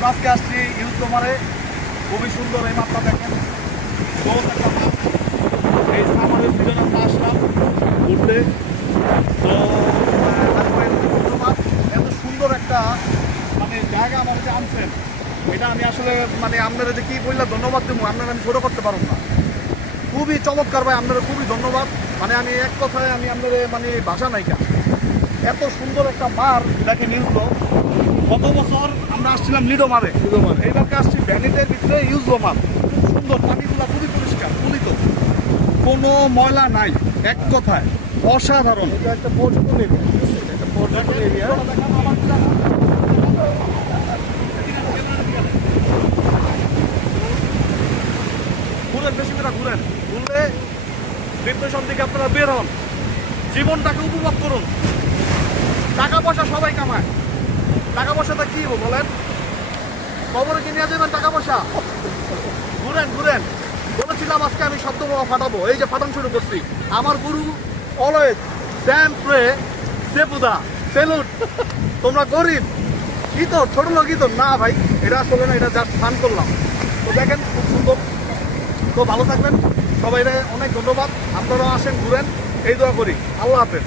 আমরা আজকে আসছি ইউজ তোমারে, খুবই সুন্দর এই মাছটা দেখেন। এই সামারের সিজনে আমরা আসলাম ঘুরতে। তো ধন্যবাদ, এত সুন্দর একটা মানে জায়গা আমাদের আনছেন, এটা আমি আসলে মানে আপনারা যে কি বললে ধন্যবাদ দেবো, আপনারা আমি ছোটো করতে পারবো না। খুবই চমৎকার ভাই, আপনারা খুবই ধন্যবাদ। মানে আমি এক কথায় আমি আপনাদের মানে ভাষা নাইকা, এত সুন্দর একটা মার দেখেন ইউজলো। গত বছর আমরা আসছিলাম লিডো মারে, এইবারকে আসছি ভ্যানিটের ভিতরে ইউজলো মার। সুন্দর, পানিগুলো খুবই পরিষ্কার পুলিত, কোনো ময়লা নাই, এক কথায় অসাধারণ। এটা একটা পর্যটন এরিয়া, একটা পর্যটন এরিয়া। ঘুরেন, বেশি করে ঘুরেন, ঘুরলে ডিপ্রেশন থেকে আপনারা বের হন, জীবনটাকে উপভোগ করুন। টাকা পয়সা সবাই কামায়, টাকা পয়সাটা কি বলেন, খবরে কিনে যাবেন টাকা পয়সা। ঘুরেন ঘুরেন, বলেছিলাম আজকে আমি শব্দ ফাটাবো, এই যে ফাটান শুরু করছি। আমার গুরু অলওয়েজ স্যাম প্রে সেপুদা সেলুট। তোমরা গরিব কি তো ছোট লোক তো না ভাই, এটা আসলে না, এটা জাস্ট ফান করলাম। তো দেখেন খুব সুন্দর। তো ভালো থাকবেন সবাই, অনেক ধন্যবাদ। আপনারাও আসেন, ঘুরেন, এই দোয়া করি। আল্লাহ হাফেজ।